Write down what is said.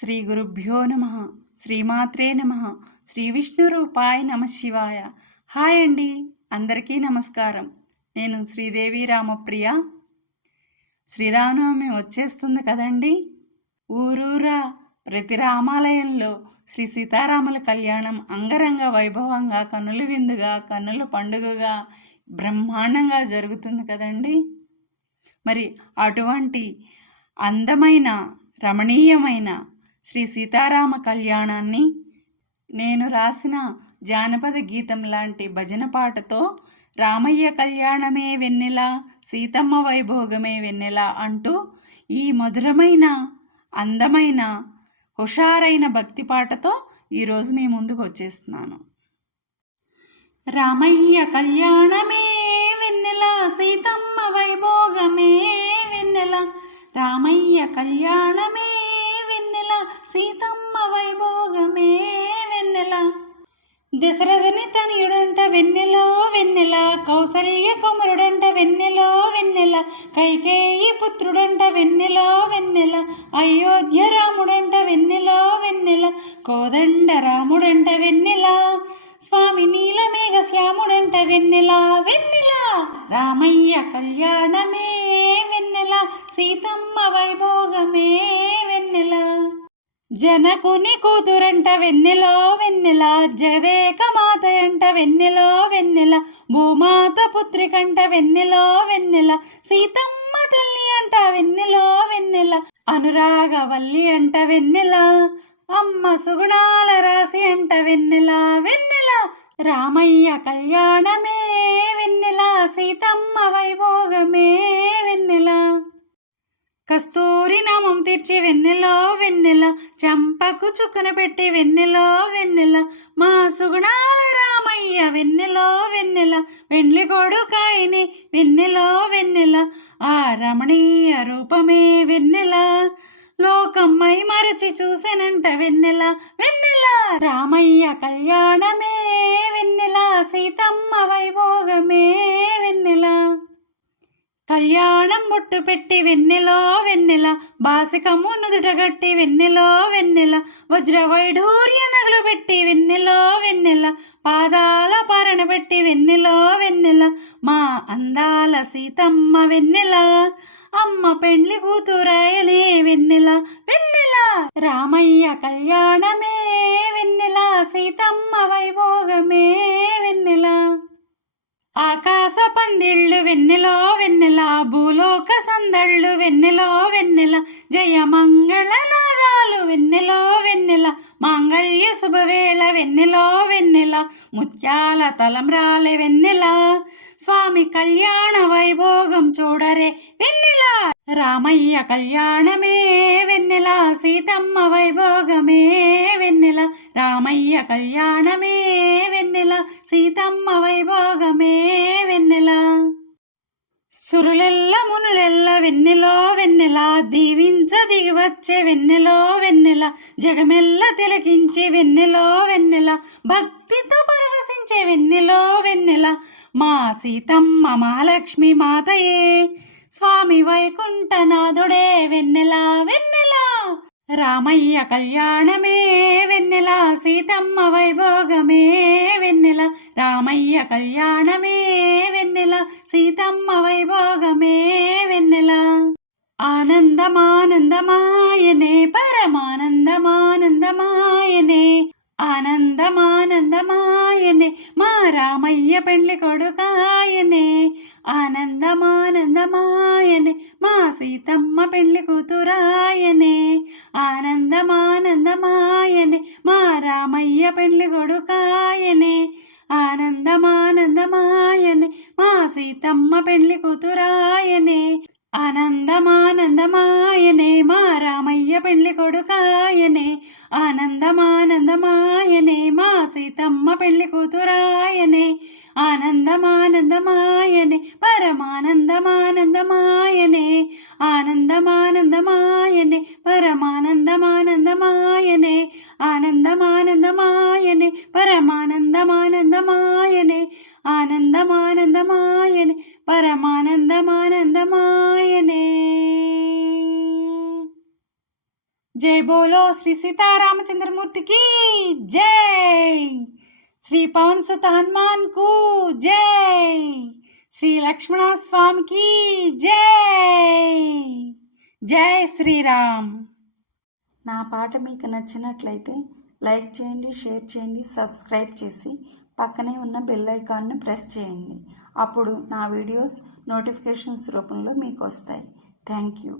శ్రీ గురుభ్యో నమ. శ్రీమాత్రే నమ. శ్రీ విష్ణు రూపాయ నమ శివాయ. హాయ్ అండి. అందరికీ నమస్కారం. నేను శ్రీదేవి రామప్రియ. శ్రీరామనవమి వచ్చేస్తుంది కదండి? ఊరూరా ప్రతి రామాలయంలో శ్రీ సీతారాముల కళ్యాణం అంగరంగ వైభవంగా కన్నుల విందుగా కన్నుల పండుగగా బ్రహ్మాండంగా జరుగుతుంది కదండి? మరి అటువంటి అందమైన రమణీయమైన శ్రీ సీతారామ కళ్యాణాన్ని నేను రాసిన జానపద గీతం లాంటి భజన పాటతో రామయ్య కళ్యాణమే వెన్నెల సీతమ్మ వైభోగమే వెన్నెల అంటూ ఈ మధురమైన అందమైన హుషారైన భక్తి పాటతో ఈరోజు మీ ముందుకు వచ్చేస్తున్నాను. రామయ్య కళ్యాణమే వెన్నెల సీతమ్మ వైభోగమే వెన్నెల రామయ్య కళ్యాణమే సీతమ్మ వైభోగమే వెన్నెల. దశరథని తనయుడంట వెన్నెలో వెన్నెల. కౌసల్య కుమరుడంట వెన్నెలో వెన్నెల. కైకేయి పుత్రుడంట వెన్నెలో వెన్నెల. అయోధ్య రాముడంట వెన్నెలో వెన్నెల. కోదండ రాముడంట వెన్నెల. స్వామి నీలమేఘ శ్యాముడంట వెన్నెల వెన్నెల. రామయ్య కళ్యాణమే వెన్నెల. సీతమ్మ వైభోగమే జనకుని కూతురంట వెన్నెలో వెన్నెల జగదేక మాత అంట వెన్నెలో వెన్నెల భూమాత పుత్రికంట వెన్నెలో వెన్నెల సీతమ్మ తల్లి అంట వెన్నెలో వెన్నెల అనురాగవల్లి అంట వెన్నెల అమ్మ సుగుణాల రాశి అంట వెన్నెల వెన్నెల రామయ్య కళ్యాణమే నాకు చుక్కన పెట్టి వెన్నెలో వెన్నెల మా సుగుణాల రామయ్య వెన్నెలో వెన్నెల వెండ్లి కొడుకాయని వెన్నెలో వెన్నెల ఆ రమణీయ రూపమే వెన్నెల. లోకమ్మై మరచి చూసెనంట వెన్నెల వెన్నెల రామయ్య కళ్యాణమే వెన్నెల సీతమ్మ వైభోగమే కళ్యాణం బొట్టు పెట్టి వెన్నెలో వెన్నెల బాసికము నుదుటగట్టి వెన్నెలో వెన్నెల వజ్ర వైఢూర్య నగలు పెట్టి వెన్నెలో వెన్నెల పాదాల పారణ పెట్టి వెన్నెలో వెన్నెల మా అందాల సీతమ్మ వెన్నెల అమ్మ పెండ్లి కూతురాయలే వెన్నెల వెన్నెల రామయ్య కళ్యాణమే వెన్నెల సీతమ్మ వైభోగమే వెన్నెల. ఆకాశ పందిళ్ళు వెన్నెలో వెన్నెల పందళ్ళు వెన్నెలో వెన్నెల జయ మంగళ నాదాలు వెన్నెలో వెన్నెల మాంగళ్య శుభవేళ వెన్నెలో వెన్నెల ముత్యాల తలంరాలే వెన్నెల. స్వామి కళ్యాణ వైభోగం చూడరే వెన్నెల. రామయ్య కళ్యాణమే వెన్నెల. సీతమ్మ వైభోగమే వెన్నెల. రామయ్య కళ్యాణమే వెన్నెల. సీతమ్మ వైభోగమే వెన్నెల. సురులెల్ల మునులెల్ల వెన్నెలో వెన్నెల దీవించ దిగివచ్చే వెన్నెలో వెన్నెల జగమెల్ల తిలకించి వెన్నెలో వెన్నెల భక్తితో పరవశించే వెన్నెలో వెన్నెల. మా సీతమ్మ మహాలక్ష్మి మాతయే స్వామి వైకుంఠనాథుడే వెన్నెల వెన్నెల రామయ్య కళ్యాణమే వెన్నెల సీతమ్మ వైభోగమే వెన్నెల రామయ్య కళ్యాణమే వెన్నెల సీతమ్మ వైభోగమే వెన్నెల ఆనందమానందమాయనే పరమానందమానందమాయనే ఆనందమానందమాయనే రామయ్య పెండ్లి కొడుకాయనే ఆనందమానందమాయనే మా సీతమ్మ పెండ్లి కూతురాయనే ఆనందమానందమాయనే మా రామయ్య పెండ్లి కొడుకాయనే ఆనందమానందమాయనే మా సీతమ్మ పెండ్లి కూతురాయనే. ఆనందమానందమాయనే మా రామయ్య పెండ్లి కొడుకాయనే. ఆనందమానందమాయనే మా సీతమ్మ పెండ్లి కూతురాయనే. ఆనందమానందమాయనే పరమానందమానందమాయనే. ఆనందమానందమాయనే పరమానందమానందమాయనే. ఆనందమానందమాయనే పరమానందమానందమాయనే. ఆనందమానందమాయనే పరమానందమానందమాయనే. జై బోలో శ్రీ సీతారామచంద్రమూర్తికి జై. శ్రీ పవన్ సుత హనుమాన్కు జై. శ్రీ లక్ష్మణ స్వామికి జై. జై శ్రీరామ్. నా పాట మీకు నచ్చినట్లయితే లైక్ చేయండి షేర్ చేయండి సబ్స్క్రైబ్ చేసి పక్కనే ఉన్న బెల్ ఐకాన్ను ప్రెస్ చేయండి. అప్పుడు నా వీడియోస్ నోటిఫికేషన్స్ రూపంలో మీకు వస్తాయి. Thank you